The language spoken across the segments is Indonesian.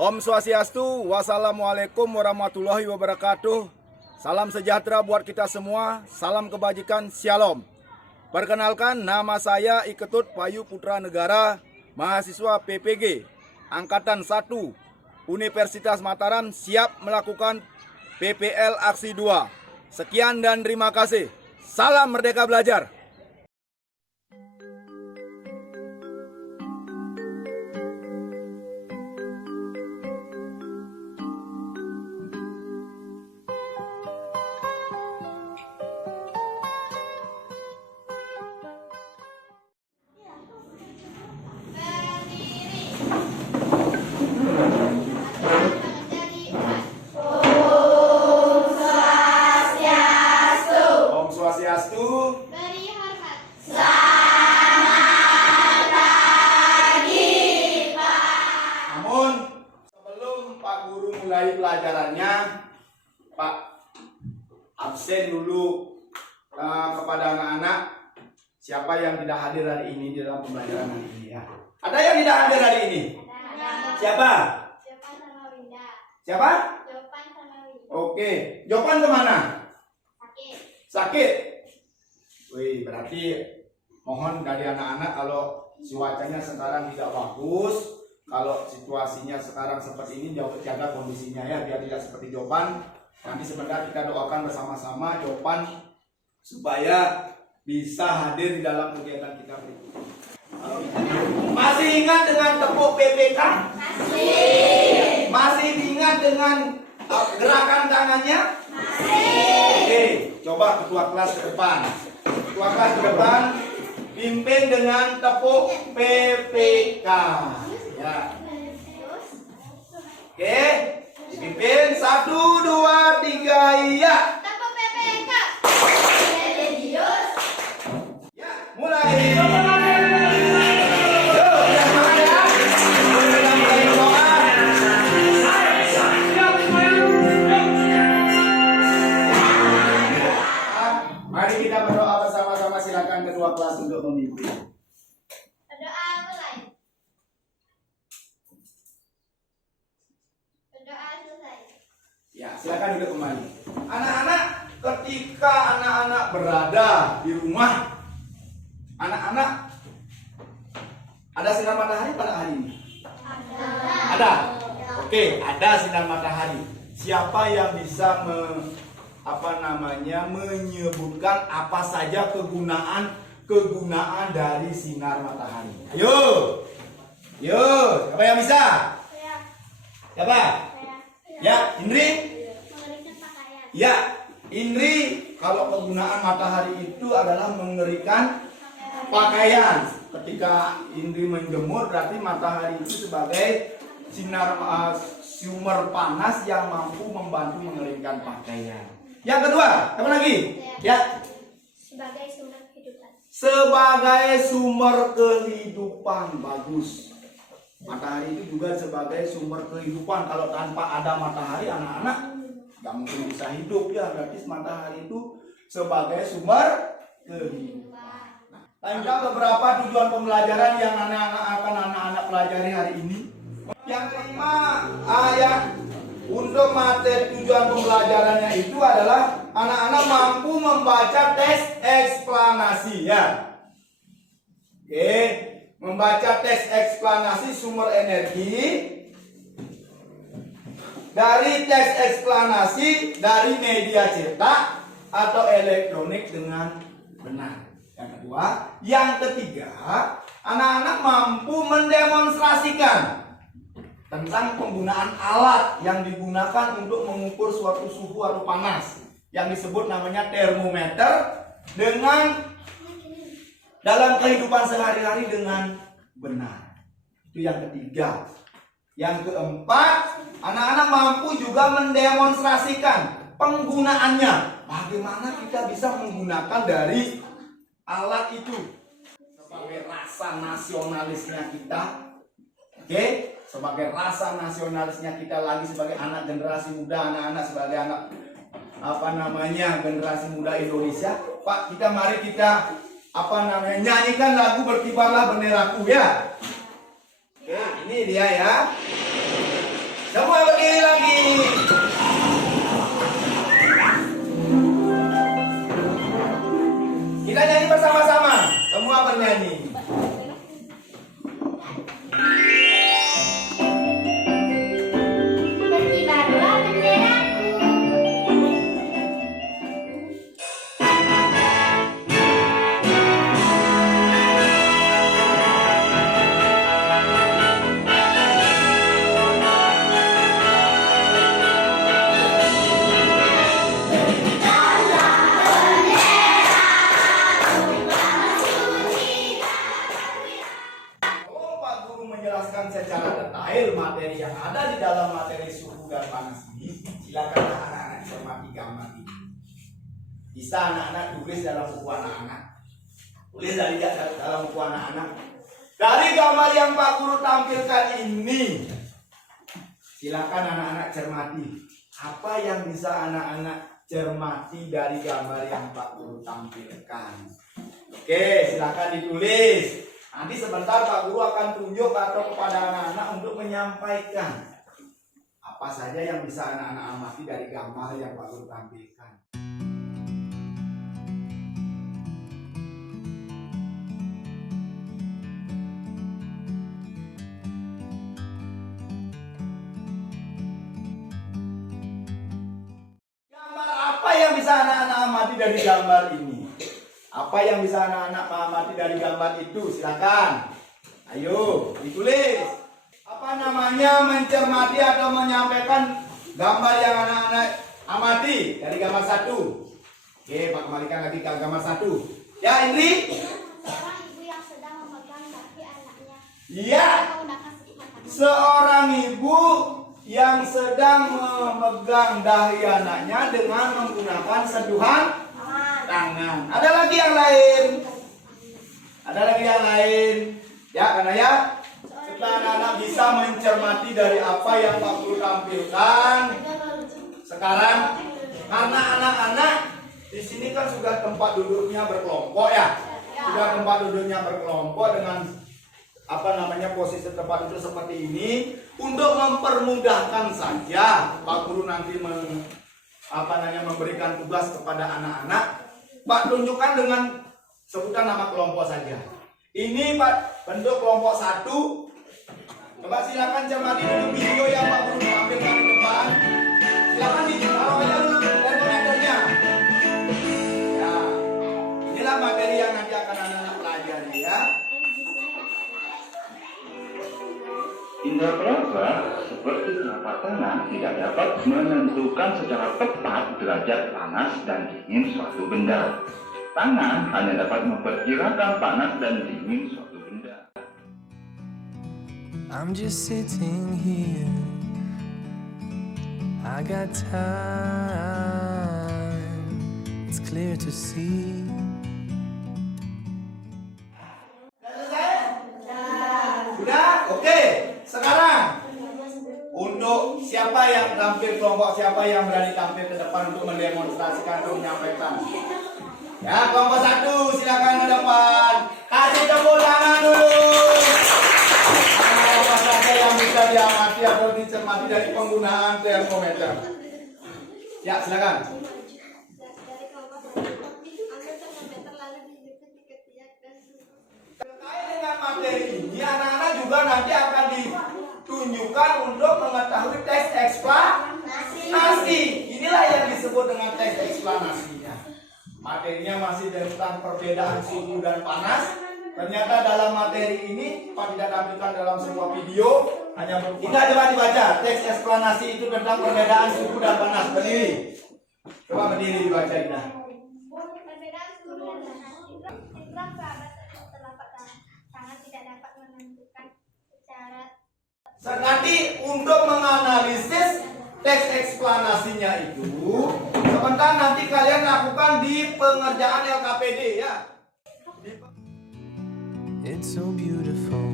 Om Swastiastu, wassalamualaikum warahmatullahi wabarakatuh. Salam sejahtera buat kita semua, salam kebajikan, shalom. Perkenalkan, nama saya Iketut Payu Putra Negara, mahasiswa PPG, Angkatan 1, Universitas Mataram, siap melakukan PPL Aksi 2. Sekian dan terima kasih. Salam Merdeka Belajar. Beri hormat. Selamat pagi, Pak. Namun, sebelum Pak Guru mulai pelajarannya, Pak absen dulu kepada anak-anak siapa yang tidak hadir hari ini di dalam pembelajaran hari ini ya. Ada yang tidak hadir hari ini? Siapa? Jopan sama Winda. Siapa? Jopan sama Winda. Oke, Jopan kemana? Sakit. Sakit. Wih, berarti mohon dari anak-anak kalau cuacanya sekarang tidak bagus, kalau situasinya sekarang seperti ini, jaga kondisinya ya, biar tidak seperti Jopan. Nanti sebentar kita doakan bersama-sama Jopan supaya bisa hadir di dalam kegiatan kita berikut. Masih ingat dengan tepuk PPK? Masih ingat dengan gerakan tangannya? Oke, coba ketua kelas ke depan. Ketua kelas ke depan, pimpin dengan tepuk PPK. Ya. Oke, dipimpin 1, 2, 3, ya. Tepuk PPK. Religius. Ya, mulai. Yuk, udah semangat ya. Kita mulai berdoa. Mari kita berdoa bersama-sama. Silakan kedua kelas untuk memimpin. Berdoa mulai. Berdoa selesai. Ya, silakan duduk kembali. Anak-anak, ketika anak-anak berada di rumah, anak-anak ada sinar matahari pada hari ini? Ada. Oke, ada sinar matahari. Siapa yang bisa menyebutkan apa saja kegunaan dari sinar matahari? Ayo. Yo, siapa yang bisa? Saya. Siapa? Saya. Ya, Indri? Mengeringkan pakaian. Ya, Indri, kalau kegunaan matahari itu adalah mengerikan pakaian. Ketika Indri menjemur, berarti matahari itu sebagai sumber panas yang mampu membantu mengeringkan pakaian. Yang kedua, apa lagi? Ya, Sebagai sumber kehidupan. sebagai sumber kehidupan. Bagus. Matahari itu juga sebagai sumber kehidupan. Kalau tanpa ada matahari, anak-anak nggak mungkin bisa hidup ya. Berarti matahari itu sebagai sumber kehidupan. Lanjut beberapa tujuan pembelajaran yang anak-anak pelajari hari ini. Yang kelima, untuk materi tujuan pembelajarannya itu adalah anak-anak mampu membaca teks eksplanasi ya. Oke, membaca teks eksplanasi sumber energi. Dari teks eksplanasi dari media cetak atau elektronik dengan benar. Yang ketiga, anak-anak mampu mendemonstrasikan tentang penggunaan alat yang digunakan untuk mengukur suatu suhu atau panas yang disebut namanya termometer dengan dalam kehidupan sehari-hari dengan benar. Itu yang ketiga. Yang keempat, anak-anak mampu juga mendemonstrasikan penggunaannya. Bagaimana kita bisa menggunakan dari alat itu sebagai rasa nasionalisnya kita. Oke, sebagai rasa nasionalisnya kita lagi sebagai anak generasi muda, anak-anak sebagai anak generasi muda Indonesia. Pak, mari kita nyanyikan lagu Berkibarlah Benderaku ya. Oke, ini dia ya. Semua berdiri lagi. Kita nyanyi bersama-sama. Semua bernyanyi. Berkibarlah benderaku. Tolong Pak Guru menjelaskan secara detail materi yang ada di dalam materi suhu dan panas ini. Silakan anak-anak cermati gambar ini. Bisa anak-anak tulis dalam buku anak-anak. Tulis dalam buku anak-anak. Dari gambar yang Pak Guru tampilkan ini, silakan anak-anak cermati. Apa yang bisa anak-anak cermati dari gambar yang Pak Guru tampilkan? Oke, silakan ditulis. Nanti sebentar Pak Guru akan tunjuk atau kepada anak-anak untuk menyampaikan apa saja yang bisa anak-anak amati dari gambar yang Pak Guru tampilkan. Gambar apa yang bisa anak-anak amati dari gambar ini? Apa yang bisa anak-anak amati dari gambar itu? Silakan. Ayo, ditulis. Apa namanya mencermati atau menyampaikan gambar yang anak-anak amati dari gambar 1? Oke, Pak kembalikan lagi ke gambar 1. Ya, Indri? Seorang ibu yang sedang memegang kaki anaknya. Iya. Menggunakan sebuah tangan. Seorang ibu yang sedang memegang dahi anaknya dengan menggunakan sentuhan tangan. Ada lagi yang lain? Ada lagi yang lain? Ya, karena ya setelah anak-anak bisa mencermati dari apa yang Pak Guru tampilkan, sekarang karena anak-anak di sini kan sudah tempat duduknya berkelompok ya, sudah tempat duduknya berkelompok dengan apa namanya posisi tempat duduk seperti ini, untuk mempermudahkan saja Pak Guru nanti memberikan tugas kepada anak-anak. Pak tunjukkan dengan sebutan nama kelompok saja. Ini Pak bentuk kelompok 1. Coba silakan cermati dulu video yang Pak Guru tampilkan di depan. Silakan ditaruh aja dulu termometernya. Ya, inilah materi yang nanti akan anak-anak pelajari ya. Indra peraba seperti telapak tangan tidak dapat menentukan secara tepat derajat panas dan dingin suatu benda. Tangan hanya dapat memperkirakan panas dan dingin suatu benda. I'm just sitting here. I got time. It's clear to see. Sudah? Oke. Sekarang untuk siapa yang tampil kelompok, siapa yang berani tampil ke depan untuk mendemonstrasikan atau menyampaikan? Ya, kelompok 1 silakan ke depan. Kasih tepuk tangan dulu. Apa saja yang bisa diamati atau dicermati dari penggunaan termometer? Ya, silakan. Dari kelompok 1, ambil termometer lalu dihidupkan di ketiak dan suhu. Terkait dengan materi ini, anak-anak juga nanti akan ditunjukkan untuk mengetahui teks eksplanasi. Inilah yang disebut dengan teks eksplanasinya. Materinya masih tentang perbedaan suhu dan panas. Ternyata dalam materi ini Pak tidak tampilkan dalam sebuah video. Hanya tidak coba dibaca. Teks eksplanasi itu tentang perbedaan suhu dan panas. Berdiri. Coba berdiri dibaca Ina. Perbedaan suhu dan panas. Itulah kerabat telapak tangan tidak dapat menentukan secara. Nanti untuk menganalisis teks eksplanasinya itu, sebentar nanti kalian lakukan di pengerjaan LKPD ya. It's so beautiful,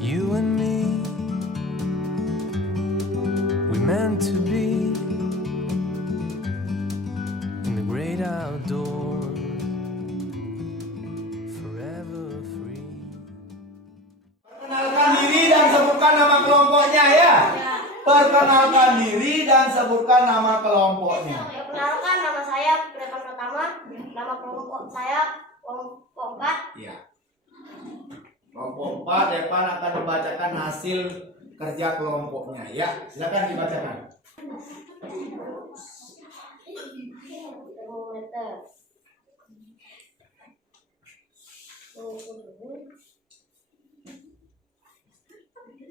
you and me. We meant to be in the great outdoors, forever free. Perkenalkan diri dan sebutkan nama kelompoknya ya. Perkenalkan diri dan sebutkan nama kelompoknya. Perkenalkan, nama saya Repan Pratama. Nama kelompok saya kelompok 4. Ya. Kelompok 4, Repan akan membacakan hasil kerja kelompoknya. Ya, silakan dibacakan. Termometer. Ambil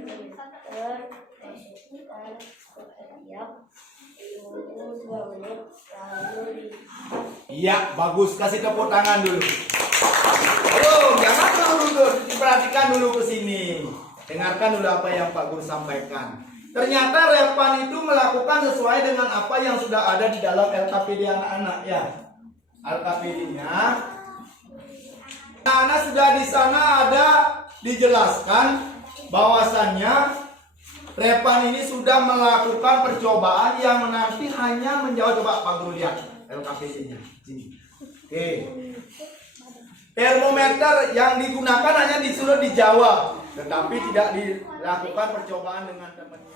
termometer, masukkan setiap 22 menit, lalu Iya, bagus. Kasih tepuk tangan dulu. Ayo, jangan dulu, diperhatikan dulu ke sini. Dengarkan dulu apa yang Pak Guru sampaikan. Ternyata Repan itu melakukan sesuai dengan apa yang sudah ada di dalam LKPD anak-anak ya. LKPD-nya. Anak-anak sudah di sana ada dijelaskan bahwasannya Repan ini sudah melakukan percobaan yang nanti hanya menjawab. Coba Pak Guru lihat LKPD-nya. Sini. Oke. Termometer yang digunakan hanya disuruh dijawab, tetapi tidak dilakukan percobaan dengan temannya.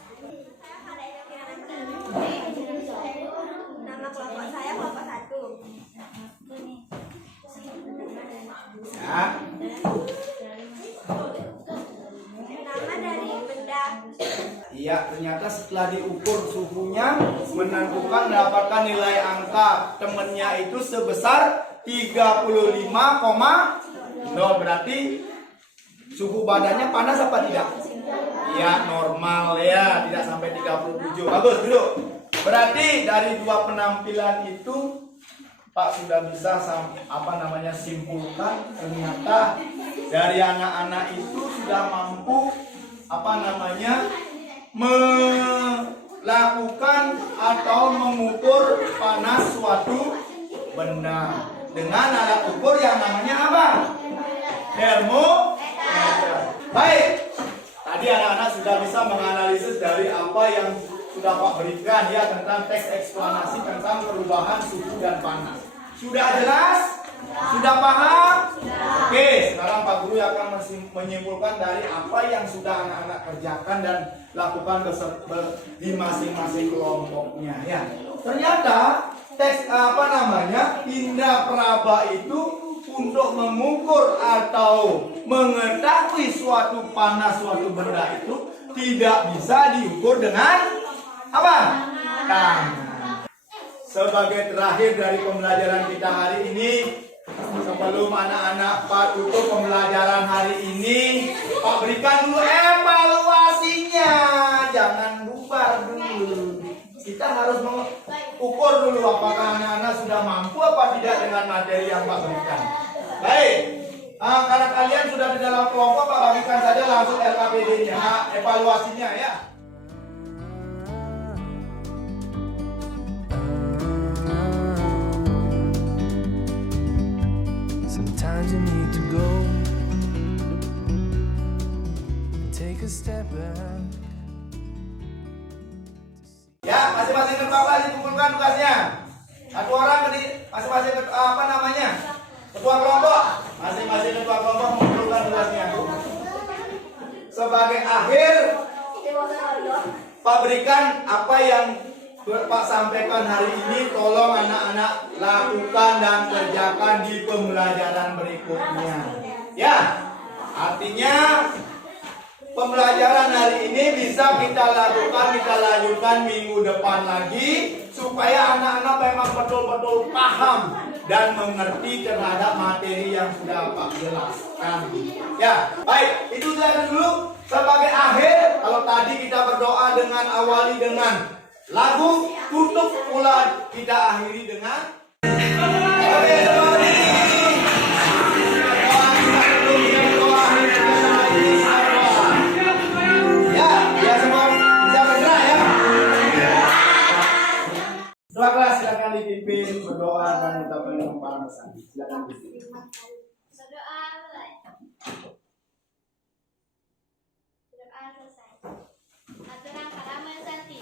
nama kelompok saya kelompok 1. Ya. Nama dari benda. Iya, ternyata setelah diukur suhunya menentukan mendapatkan nilai angka temennya itu sebesar 35,0. Berarti suhu badannya panas apa tidak? Ya, normal ya, tidak sampai 37. Bagus, duduk. Berarti dari dua penampilan itu Pak sudah bisa simpulkan ternyata dari anak-anak itu sudah mampu melakukan atau mengukur panas suatu benda dengan alat ukur yang namanya apa? Termometer. Baik. Tadi anak-anak sudah bisa menganalisis dari apa yang sudah Pak berikan ya tentang teks eksplanasi tentang perubahan suhu dan panas. Sudah jelas? Sudah paham? Oke, sekarang Pak Guru akan menyimpulkan dari apa yang sudah anak-anak kerjakan dan lakukan di masing-masing kelompoknya ya. Ternyata teks indra peraba itu untuk mengukur atau mengetahui suatu panas suatu benda itu tidak bisa diukur dengan apa? Tangan. Sebagai terakhir dari pembelajaran kita hari ini, sebelum anak-anak Pak tutup pembelajaran hari ini, Pak berikan dulu evaluasinya. Jangan bubar dulu. Kita harus mengukur dulu apakah anak-anak sudah mampu apa tidak dengan materi yang Pak berikan. Baik, karena kalian sudah di dalam kelompok, Pak bagikan saja langsung LKPD-nya, evaluasinya ya. Sometimes you need to go and take a step back. Ya, masing-masing ketua kelas dikumpulkan tugasnya. Satu orang masing-masing ketua kelompok. Masing-masing ketua kelompok mengumpulkan tugasnya. Sebagai akhir, Pak berikan apa yang Pak sampaikan hari ini. Tolong anak-anak lakukan dan kerjakan di pembelajaran berikutnya. Ya, artinya pembelajaran hari ini bisa kita lanjutkan minggu depan lagi supaya anak-anak memang betul-betul paham dan mengerti terhadap materi yang sudah Pak jelaskan. Ya, baik, itu saja dulu sebagai akhir. Kalau tadi kita berdoa dengan awali dengan lagu, tutup pula kita akhiri dengan Ketua kelas silakan dipimpin berdoa dan kita mengumpulkan pesan. Silakan dipimpin. Berdoa mulai. Berdoa selesai. Aturan para mensanti.